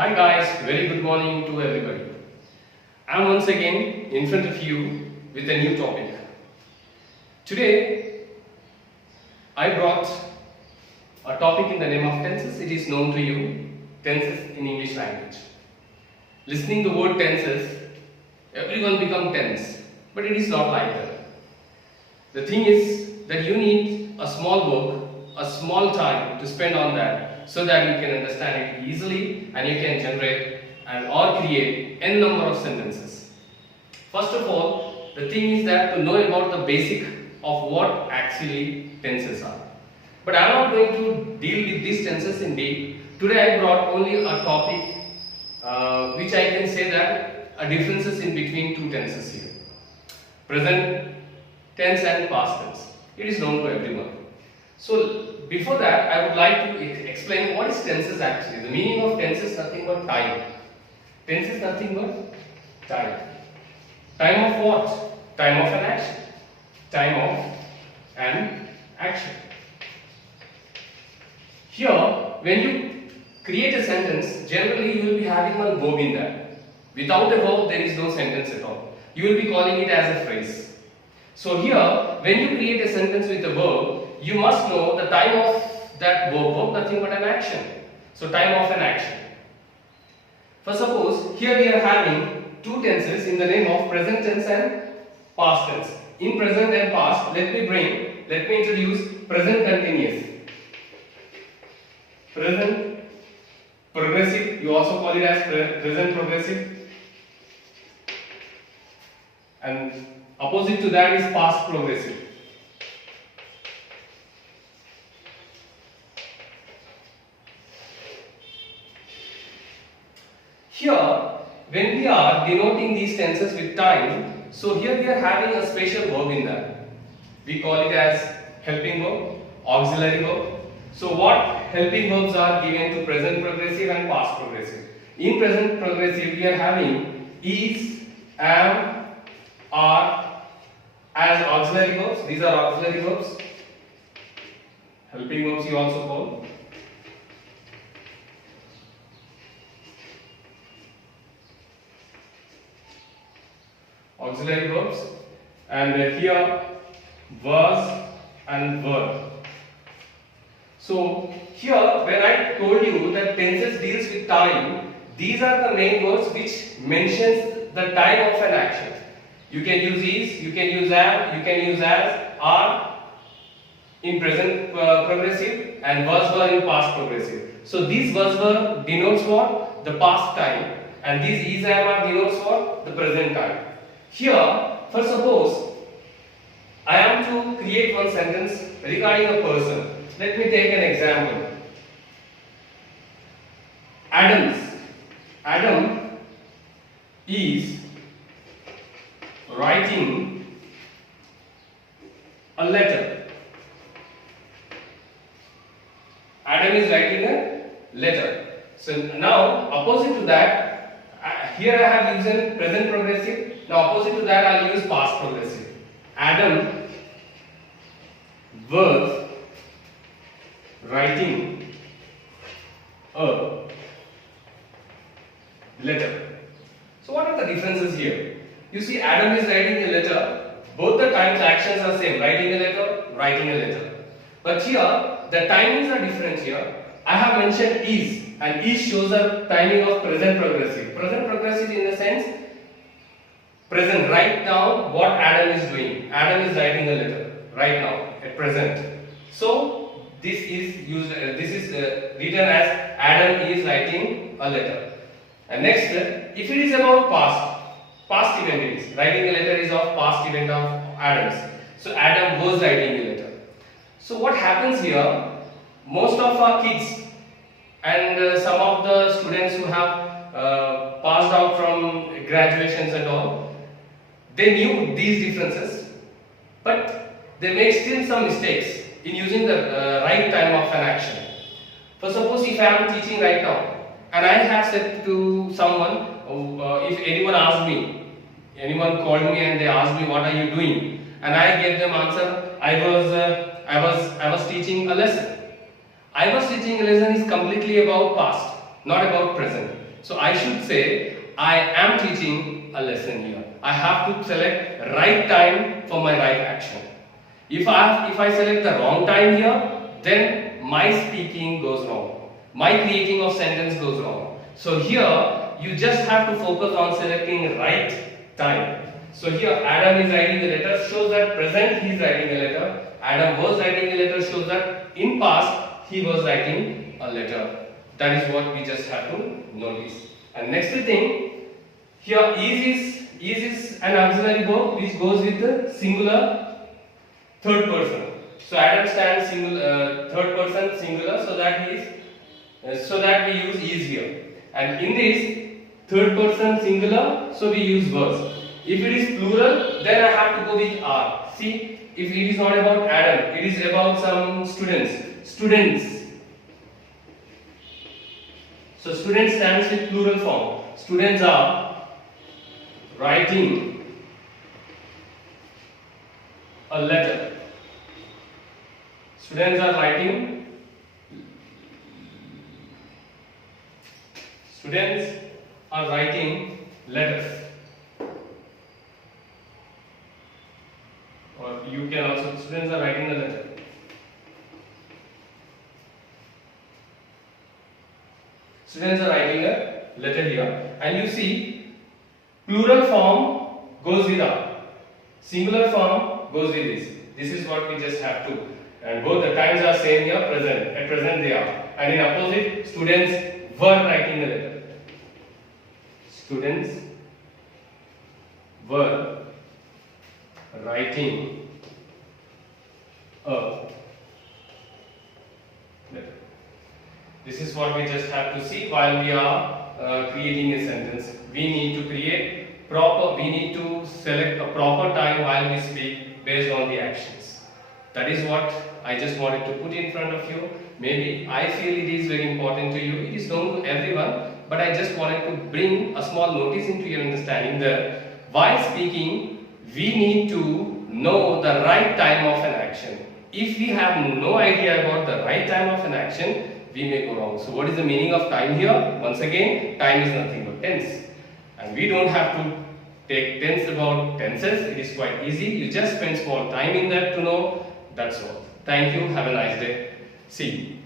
Hi guys, very good morning to everybody. I am once again in front of you with a new topic. Today I brought a topic in the name of tenses. It is known to you, tenses in English language. Listening the word tenses, everyone become tense, but it is not like that. The thing is that you need a small work, a small time to spend on that so that you can understand it easily and you can generate and or create n number of sentences. First of all, the thing is that to know about the basic of what actually tenses are. But I am not going to deal with these tenses in deep. Today I brought only a topic which I can say that a differences in between two tenses here. Present tense and past tense. It is known to everyone. So before that, I would like to explain what is tenses actually. The meaning of tense is nothing but time. Tense is nothing but time. Time of what? Time of an action. Time of an action. Here, when you create a sentence, generally you will be having one verb in that. Without a verb, there is no sentence at all. You will be calling it as a phrase. So here, when you create a sentence with a verb, you must know the time of that verb, nothing but an action. So time of an action. For suppose, here we are having two tenses in the name of present tense and past tense. In present and past, let me introduce present continuous. Present progressive, you also call it as present progressive. And opposite to that is past progressive. Here, when we are denoting these tenses with time, so here we are having a special verb in that. We call it as helping verb, auxiliary verb. So what helping verbs are given to present progressive and past progressive? In present progressive, we are having is, am, are as auxiliary verbs. These are auxiliary verbs. Helping verbs you also call. Auxiliary verbs, and here was and were. So here when I told you that tenses deals with time, these are the main words which mentions the time of an action. You can use is, you can use am, you can use as, are in present progressive and was were in past progressive. So these was were denotes what? The past time, and these is am are denotes what? The present time. Here, for suppose I am to create one sentence regarding a person. Let me take an example. Adam is writing a letter. Adam is writing a letter. So now opposite to that, here I have used present progressive. Now opposite to that I will use past progressive. Adam was writing a letter. So what are the differences here? You see, Adam is writing a letter. Both the times actions are same. Writing a letter, writing a letter. But here the timings are different here. I have mentioned is, and is shows the timing of present progressive. Present progressive in the sense present, right now what Adam is doing. Adam is writing a letter right now at present. So this is used. Written as Adam is writing a letter. And next, if it is about past event, it is writing a letter is of past event of Adam's. So Adam was writing a letter. So what happens here? Most of our kids and some of the students who have passed out from graduations and all, they knew these differences, but they make still some mistakes in using the right time of an action. For suppose if I am teaching right now and I have said to someone, if anyone asked me, anyone called me and they asked me what are you doing, and I gave them answer, I was teaching a lesson. I was teaching a lesson is completely about past, not about present. So I should say I am teaching a lesson here. I have to select right time for my right action. If I select the wrong time here, then my speaking goes wrong. My creating of sentence goes wrong. So here you just have to focus on selecting right time. So here Adam is writing a letter, shows that present he is writing a letter. Adam was writing a letter, shows that in past he was writing a letter. That is what we just have to notice. And next thing, here is an auxiliary verb which goes with the singular third person. So Adam stands third person singular, so that we use is here. And in this third person singular, so we use was. If it is plural, then I have to go with are. See, if it is not about Adam, it is about some students. So student stands with plural form. Students are writing a letter. Students are writing letters. Or you can also, students are writing a letter. Students are writing a letter here, and you see plural form goes with are, singular form goes with this. This is what we just have to. And both the times are same here, present. At present they are. And in opposite, students were writing a letter. Students were writing a letter. This is what we just have to see while we are creating a sentence. We need to select a proper time while we speak based on the actions. That is what I just wanted to put in front of you. Maybe I feel it is very important to you. It is known to everyone, but I just wanted to bring a small notice into your understanding that while speaking, we need to know the right time of an action. If we have no idea about the right time of an action, we may go wrong. So what is the meaning of time here? Once again, time is nothing but tense. And we don't have to take tense about tenses. It is quite easy. You just spend small time in that to know. That's all. Thank you. Have a nice day. See you.